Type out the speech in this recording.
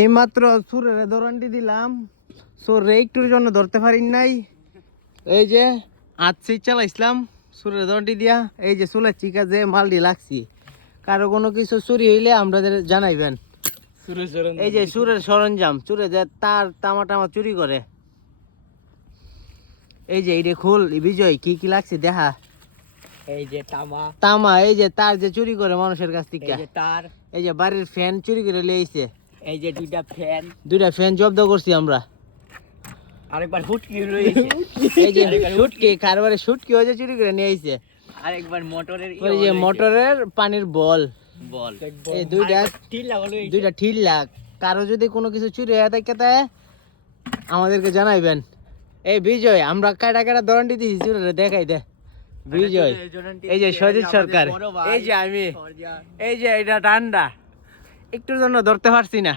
এই মাত্র সুরের দৌড়ানটি দিলাম, সুরে একটুর জন্য ধরতে পারি নাই। এই যে আজই চালাইছিলাম সুরের দৌড়ানটি দিয়া। এই যে চুলের চিকা যে মালটি লাগছি, কারো কোনো কিছু চুরি হইলে আমাদের জানাইবেন। এই যে সুরের সরঞ্জাম, চুরে যে তার তামা টামা চুরি করে। এই যে এইটা খোল বিজয়, কি কি লাগছে দেখা। এই যে তামা, এই যে তার যে চুরি করে মানুষের কাছ থেকে, এই যে তার, এই যে বাড়ির ফ্যান চুরি করে লিয়েছে, এই যে দুইটা ফ্যান জব্দ করছি আমরা। আরেকবার হুটকি রয়েছে, এই যে শুটকি, কারবারে শুটকি হয়ে যে চুরি করে নিয়ে আইছে। আরেকবার মোটরের এই যে মোটরের পানির বল, এই দুইটা ঠিল লাগ। কারো যদি কোনো কিছু চুরি হয়ে থাকে আমাদেরকে জানাইবেন। এই বিজয়, আমরা কাটা কাটা দরন্টি দিছি চুরে, দেখাই দে বিজয়। এই যে সজিত সরকার, এই যে আমি, এই যে এটা ঠান্ডা, একটুর জন্য ধরতে পারছি না।